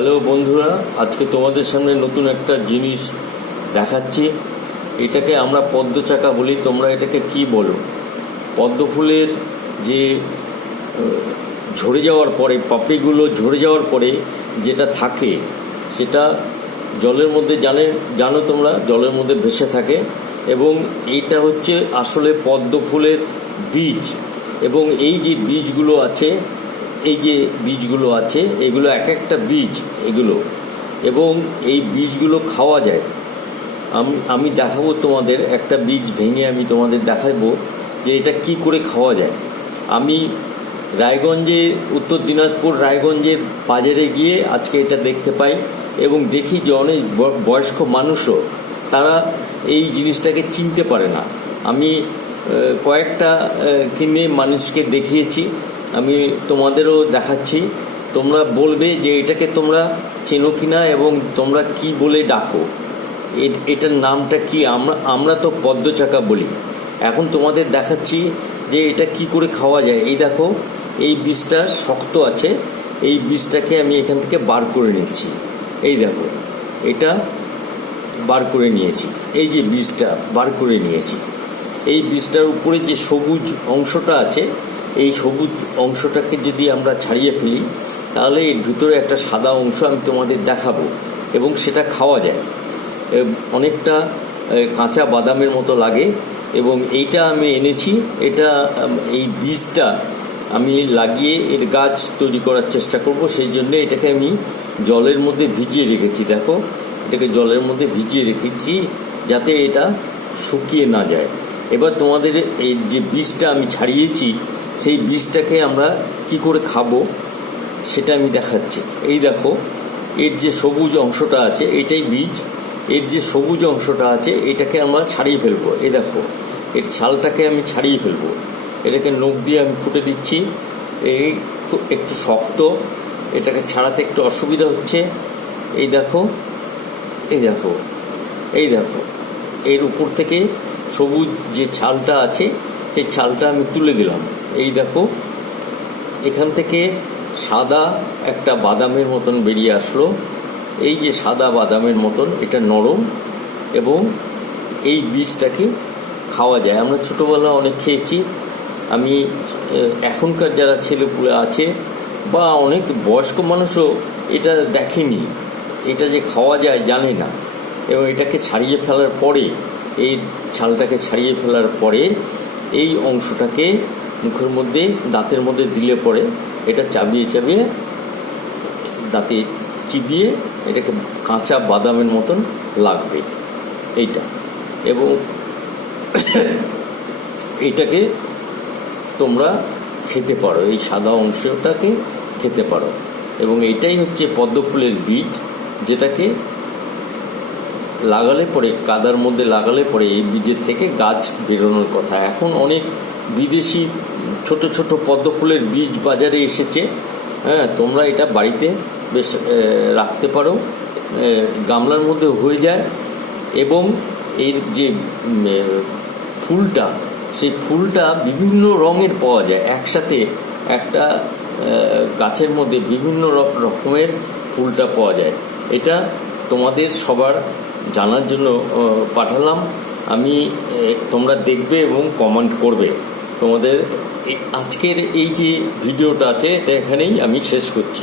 Hello বন্ধুরা, আজকে তোমাদের সামনে নতুন একটা জিনিস দেখাচ্ছি। এটাকে আমরা পদ্ম চাকা বলি, তোমরা এটাকে কি বলো? পদ্ম ফুলের যে ঝরে যাওয়ার পরে, পাপড়িগুলো ঝরে যাওয়ার পরে যেটা থাকে সেটা জলের মধ্যে জানো তোমরা, জলের মধ্যে ভেসে থাকে। এবং এইটা হচ্ছে আসলে পদ্ম ফুলের বীজ। এবং এই যে বীজগুলো আছে, এগুলো এক একটা বীজ এগুলো, এবং এই বীজগুলো খাওয়া যায়। আমি দেখাবো তোমাদের, একটা বীজ ভেঙে আমি তোমাদের দেখাবো যে এটা কি করে খাওয়া যায়। আমি রায়গঞ্জে, উত্তর দিনাজপুর রায়গঞ্জের বাজারে গিয়ে আজকে এটা দেখতে পাই, এবং দেখি যে অনেক বয়স্ক মানুষও তারা এই জিনিসটাকে চিনতে পারে না। আমি কয়েকটা কিনে মানুষকে দেখিয়েছি, আমি তোমাদেরও দেখাচ্ছি। তোমরা বলবে যে এটাকে তোমরা চেনো কিনা এবং তোমরা কি বলে ডাকো, এটার নামটা কি। আমরা তো পদ্ম চাকা বলি। এখন তোমাদের দেখাচ্ছি যে এটা কি করে খাওয়া যায়। এই দেখো, এই বীজটা শক্ত আছে, এই বীজটাকে আমি এখান থেকে বার করে নিচ্ছি। এই দেখো, এটা বার করে নিয়েছি, এই যে বীজটা বার করে নিয়েছি। এই বীজটার উপরে যে সবুজ অংশটা আছে, এই সবুজ অংশটাকে যদি আমরা ছাড়িয়ে ফেলি তাহলে এর ভিতরে একটা সাদা অংশ আমি তোমাদের দেখাবো, এবং সেটা খাওয়া যায়। অনেকটা কাঁচা বাদামের মতো লাগে। এবং এইটা আমি এনেছি, এই বীজটা আমি লাগিয়ে এর গাছ তৈরি করার চেষ্টা করব। সেই জন্য এটাকে আমি জলের মধ্যে ভিজিয়ে রেখেছি। দেখো, এটাকে জলের মধ্যে ভিজিয়ে রেখেছি যাতে এটা শুকিয়ে না যায়। এবার তোমাদের এই যে বীজটা আমি ছাড়িয়েছি, সেই বীজটাকে আমরা কি করে খাবো সেটা আমি দেখাচ্ছি। এই দেখো, এর যে সবুজ অংশটা আছে এটাই বীজ। এর যে সবুজ অংশটা আছে এটাকে আমরা ছাড়িয়ে ফেলবো। এই দেখো, এর ছালটাকে আমি ছাড়িয়ে ফেলবো। এটাকে নখ দিয়ে আমি ফুটে দিচ্ছি। এই একটু শক্ত, এটাকে ছাড়াতে একটু অসুবিধা হচ্ছে। এই দেখো, এর উপর থেকে সবুজ যে ছালটা আছে সেই ছালটা আমি তুলে দিলাম। এই দেখো, এখান থেকে সাদা একটা বাদামের মতন বেরিয়ে আসলো। এই যে সাদা বাদামের মতন, এটা নরম, এবং এই বীজটাকে খাওয়া যায়। আমরা ছোটোবেলা অনেক খেয়েছি। আমি এখনকার যারা ছেলেপুলে আছে বা অনেক বয়স্ক মানুষও এটা দেখেনি, এটা যে খাওয়া যায় জানে না। এবং এটাকে ছাড়িয়ে ফেলার পরে, এই ছালটাকে ছাড়িয়ে ফেলার পরে এই অংশটাকে মুখের মধ্যে, দাঁতের মধ্যে দিলে পরে এটা চাবিয়ে দাঁতে চিবিয়ে এটাকে কাঁচা বাদামের মতন লাগবে এইটা। এবং এইটাকে তোমরা খেতে পারো, এই সাদা অংশটাকে খেতে পারো। এবং এইটাই হচ্ছে পদ্ম ফুলের বীজ, যেটাকে লাগালে পরে, কাদার মধ্যে লাগালে পরে এই বীজের থেকে গাছ বেরোনোর কথা। এখন অনেক বিদেশি ছোট ছোট পদ্ম ফুলের বীজ বাজারে এসেছে। হ্যাঁ, তোমরা এটা বাড়িতে বেশ রাখতে পারো, গামলার মধ্যে হয়ে যায়। এবং এর যে ফুলটা, সেই ফুলটা বিভিন্ন রঙের পাওয়া যায়। একসাথে একটা গাছের মধ্যে বিভিন্ন রকমের ফুলটা পাওয়া যায়। এটা তোমাদের সবার জানার জন্য পাঠালাম আমি। তোমরা দেখবে এবং কমেন্ট করবে। তোমাদের আজকের এই যে ভিডিওটা আছে এটা এখানেই আমি শেষ করছি।